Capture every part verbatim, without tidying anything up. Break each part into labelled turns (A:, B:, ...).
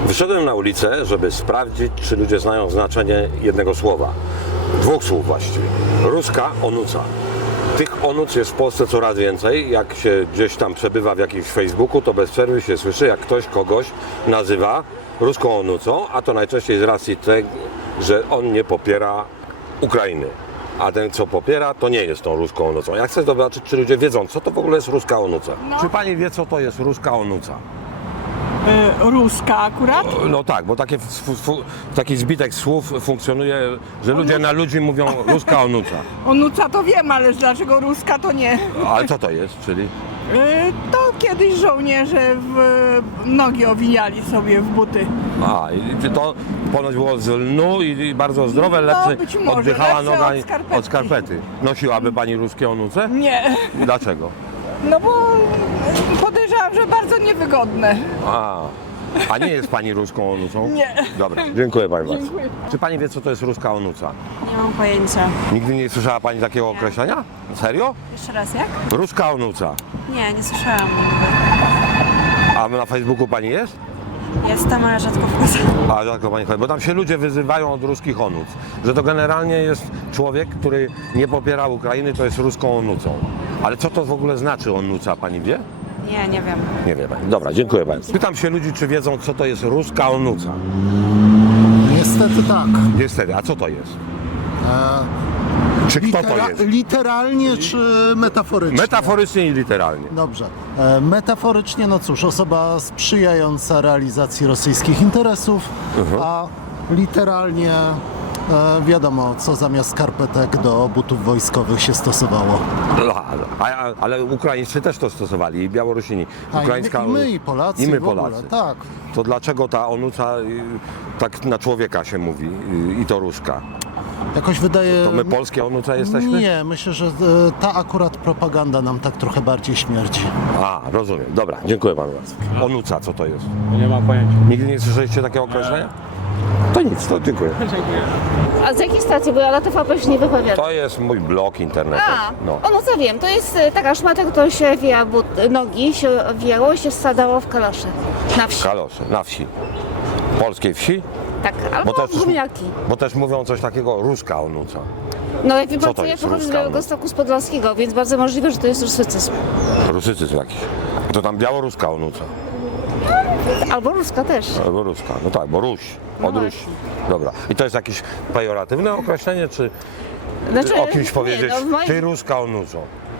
A: Wyszedłem na ulicę, żeby sprawdzić, czy ludzie znają znaczenie jednego słowa. Dwóch słów właściwie. Ruska onuca. Tych onuc jest w Polsce coraz więcej. Jak się gdzieś tam przebywa w jakimś Facebooku, to bez przerwy się słyszy, jak ktoś kogoś nazywa ruską onucą, a to najczęściej z racji tego, że on nie popiera Ukrainy. A ten, co popiera, to nie jest tą ruską onucą. Ja chcę zobaczyć, czy ludzie wiedzą, co to w ogóle jest ruska onuca.
B: No.
A: Czy pani wie, co to jest ruska onuca?
B: Y, ruska akurat?
A: No tak, bo takie, taki zbitek słów funkcjonuje, że ludzie na ludzi mówią ruska onuca.
B: Onuca to wiem, ale dlaczego ruska to nie.
A: Ale co to jest, czyli?
B: Y, to kiedyś żołnierze w nogi owijali sobie w buty.
A: A, i to ponoć było z lnu i bardzo zdrowe,
B: No,
A: lepsze,
B: być może,
A: oddychała
B: lepsze
A: noga
B: od skarpetki.
A: od skarpety. Nosiłaby pani ruskie onuce?
B: Nie,
A: Dlaczego?
B: no bo podejrzewam, że bardzo niewygodne.
A: A, a nie jest pani ruską onucą?
B: Nie.
A: Dobra, dziękuję pani bardzo.
B: Dziękuję.
A: Czy pani wie, co to jest ruska onuca?
C: Nie mam pojęcia.
A: Nigdy nie słyszała pani takiego określenia? Serio?
C: Jeszcze raz jak?
A: Ruska onuca.
C: Nie, nie słyszałam.
A: A na Facebooku pani jest?
C: Jestem, ale rzadko wchodzę.
A: A rzadko pani chodzi, bo tam się ludzie wyzywają od ruskich onuc. Że to generalnie jest człowiek, który nie popiera Ukrainy, to jest ruską onucą. Ale co to w ogóle znaczy onuca, pani wie?
C: Nie, nie wiem.
A: Nie wie pani. Dobra, dziękuję bardzo. Pytam się ludzi, czy wiedzą, co to jest ruska onuca.
D: Niestety tak.
A: Niestety, a co to jest?
D: E,
A: Czy kto to
D: litera-
A: jest?
D: Literalnie czy metaforycznie?
A: Metaforycznie i literalnie.
D: Dobrze. E, metaforycznie, no cóż, osoba sprzyjająca realizacji rosyjskich interesów, a literalnie e, wiadomo, co zamiast skarpetek do butów wojskowych się stosowało.
A: A, a, ale Ukraińscy też to stosowali i Białorusini.
D: A i my, i my, i Polacy.
A: I my
D: w ogóle,
A: Polacy.
D: Tak.
A: To dlaczego ta onuca y, tak na człowieka się mówi y, i to ruska?
D: Jakoś wydaje...
A: To my polskie onuce jesteśmy?
D: Nie, myślę, że e, ta akurat propaganda nam tak trochę bardziej śmierdzi.
A: A, rozumiem. Dobra, dziękuję panu bardzo. Onuca, co to jest?
E: Nie mam pojęcia.
A: Nigdy nie słyszeliście takiego określenia? To nic, to dziękuję.
F: A z jakiej stacji? Bo ja na T V P się nie wypowiadam.
A: To jest mój blog internetowy.
F: A,
A: No.
F: o no co wiem, to jest e, taka szmata, którą się wija but, nogi, się wijało i się wsadzało w kalosze na wsi.
A: Kalosze, na wsi. Polskiej wsi?
F: Tak, albo
A: Bo też,
F: gumiaki.
A: bo też mówią coś takiego ruska onuca.
F: No jak wie
A: Co
F: pan,
A: to
F: co ja
A: jest
F: pochodzę z
A: ruska
F: Białegostoku z Podlaskiego, więc bardzo możliwe, że to jest rusycyzm.
A: Rusycyzm jakiś. To tam białoruska onuca.
F: Albo ruska też.
A: Albo ruska. No tak, bo Ruś. Od
F: No
A: Rusi. Dobra. I to jest jakieś pejoratywne określenie, czy
F: Znaczy,
A: o kimś powiedzieć,
F: nie, no, w moim,
A: ty ruska onucą?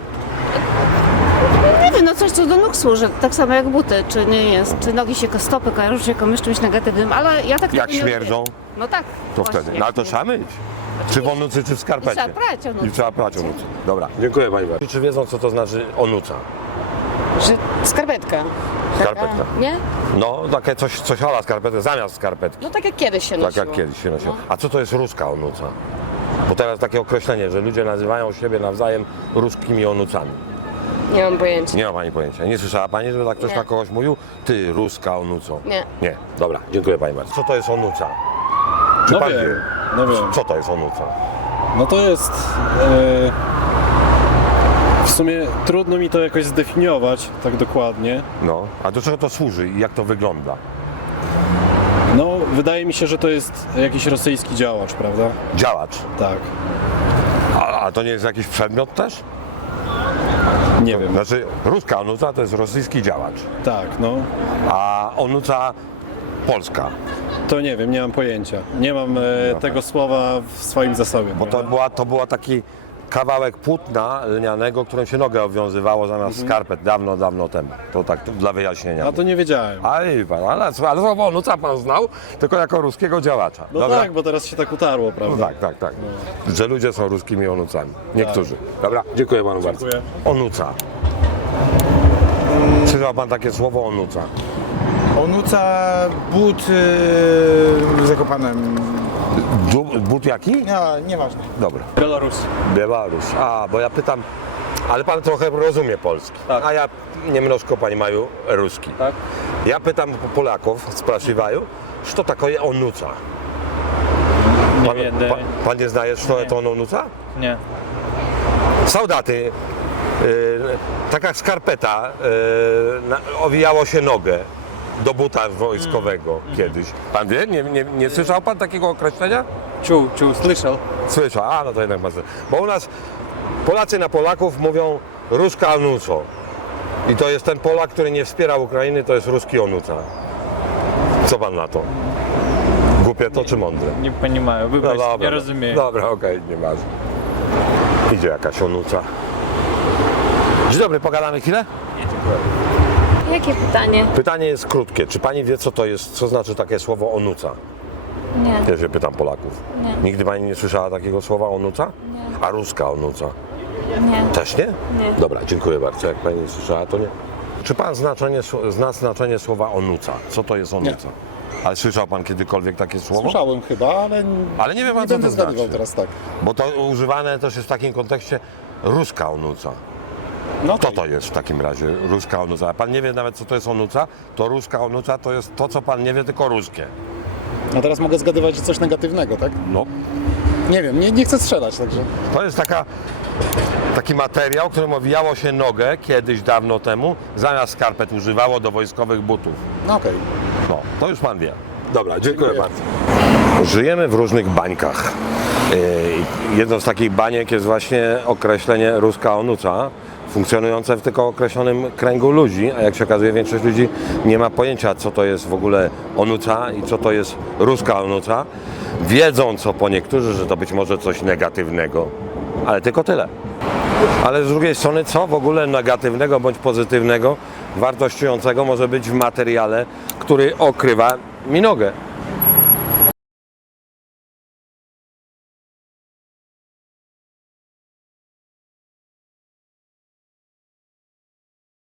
F: nie wiem, no coś co do nóg służy, tak samo jak buty, czy nie jest, czy nogi się, stopy kojarzą się komuś czymś negatywnym, ale ja tak
A: Jak
F: tego nie
A: śmierdzą,
F: lubię. No tak.
A: to
F: właśnie,
A: wtedy.
F: jak
A: No ale to
F: nie-
A: trzeba myć. Czy w onucy, czy w skarpecie.
F: I trzeba prać onucę.
A: I trzeba prać onucę. Dobra. Dziękuję pani bardzo. Czy wiedzą, co to znaczy onuca?
G: Że skarpetka.
A: Skarpetka.
G: Nie?
A: No, takie coś, coś ala skarpetę zamiast skarpetki.
G: No tak jak kiedyś się
A: Tak
G: nosiło.
A: jak kiedyś się nosiło. A co to jest ruska onuca? Bo teraz takie określenie, że ludzie nazywają siebie nawzajem ruskimi onucami.
G: Nie mam pojęcia.
A: Nie ma pani pojęcia. Nie słyszała pani, żeby tak ktoś
G: Nie.
A: na kogoś mówił? Ty, ruska onuco.
G: Nie.
A: Nie. Dobra, dziękuję pani bardzo. Co to jest onuca? Czy
E: No
A: pan
E: wiem,
A: wie?
E: no wiem.
A: Co to jest onuca?
E: No to jest... E, w sumie trudno mi to jakoś zdefiniować tak dokładnie.
A: No. A do czego to służy i jak to wygląda?
E: No, wydaje mi się, że to jest jakiś rosyjski działacz, prawda?
A: Działacz.
E: Tak.
A: A, a to nie jest jakiś przedmiot też?
E: Nie wiem.
A: Znaczy, ruska onuca to jest rosyjski działacz,
E: Tak, no.
A: a onuca polska.
E: To nie wiem, nie mam pojęcia. Nie mam e, tego słowa w swoim zasobie.
A: Bo to
E: prawda?
A: była, to była taki kawałek płótna lnianego, którym się nogę obwiązywało zamiast skarpet dawno, dawno temu. To tak to dla wyjaśnienia.
E: A to nie wiedziałem.
A: Ale, wie pan, ale, ale słowo onuca pan znał, tylko jako ruskiego działacza.
E: No
A: Dobra?
E: tak, bo teraz się tak utarło,
A: No
E: prawda?
A: tak, tak, tak. Że ludzie są ruskimi onucami. Niektórzy. Dobra, dziękuję panu bardzo.
E: Dziękuję.
A: Onuca. Słyszał pan takie słowo onuca?
H: Onuca but yy, z Zakopanem.
A: Du, but jaki?
H: Nie, nieważne.
A: Dobra.
E: Belarus.
A: Białoruś. A, bo ja pytam, ale pan trochę rozumie polski.
E: Tak.
A: A ja niemnożko pani mają ruski.
E: Tak?
A: Ja pytam Polaków, spрашиваю, что такое onuca? Pan,
E: wiem,
A: pan, pan nie znaje, co to onuca?
E: Nie.
A: Soldaty, y, taka skarpeta, y, na, owijało się nogę do buta wojskowego kiedyś. Pan wie? Nie, nie, nie słyszał pan takiego określenia?
E: Czuł, czuł, słyszał.
A: Słyszał, a no to jednak ma sens. Bo u nas Polacy na Polaków mówią ruska onuco. I to jest ten Polak, który nie wspiera Ukrainy, to jest ruski onuca. Co pan na to? Głupie to czy mądre?
I: Nie понимаю, wybacz, nie rozumiem.
A: Dobra, okej, nie masz. Idzie jakaś onuca. Dzień dobry, pogadamy chwilę?
J: Jakie pytanie?
A: Pytanie jest krótkie. Czy pani wie, co to jest, co znaczy takie słowo onuca?
J: Nie.
A: Ja się pytam Polaków.
J: Nie.
A: Nigdy pani nie słyszała takiego słowa onuca?
J: Nie.
A: A ruska onuca?
J: Nie.
A: Też nie?
J: Nie.
A: Dobra, dziękuję bardzo. Jak pani nie słyszała, to nie. Czy pan znaczenie, zna znaczenie słowa onuca? Co to jest onuca? Ale słyszał pan kiedykolwiek takie słowo?
D: Słyszałem chyba, ale,
A: Ale nie wie pan,
D: nie
A: co
D: będę
A: to
D: zgadywał
A: znaczy.
D: teraz tak.
A: Bo to używane też jest w takim kontekście ruska onuca.
D: No
A: Co to jest w takim razie ruska onuca? A pan nie wie nawet, co to jest onuca? To ruska onuca to jest to, co pan nie wie, tylko ruskie.
D: A teraz mogę zgadywać że coś negatywnego, tak?
A: No.
D: Nie wiem, nie, nie chcę strzelać, także...
A: To jest taka, taki materiał, którym owijało się nogę kiedyś dawno temu, zamiast skarpet używało do wojskowych butów.
D: No okej.
A: No, to już pan wie. Dobra, dziękuję, bardzo. Żyjemy w różnych bańkach. Yy, Jedną z takich baniek jest właśnie określenie ruska onuca, funkcjonujące w tylko określonym kręgu ludzi, a jak się okazuje, większość ludzi nie ma pojęcia, co to jest w ogóle onuca i co to jest ruska onuca. Wiedzą, co po niektórzy, że to być może coś negatywnego, ale tylko tyle. Ale z drugiej strony, co w ogóle negatywnego bądź pozytywnego, wartościującego może być w materiale, który okrywa mi nogę.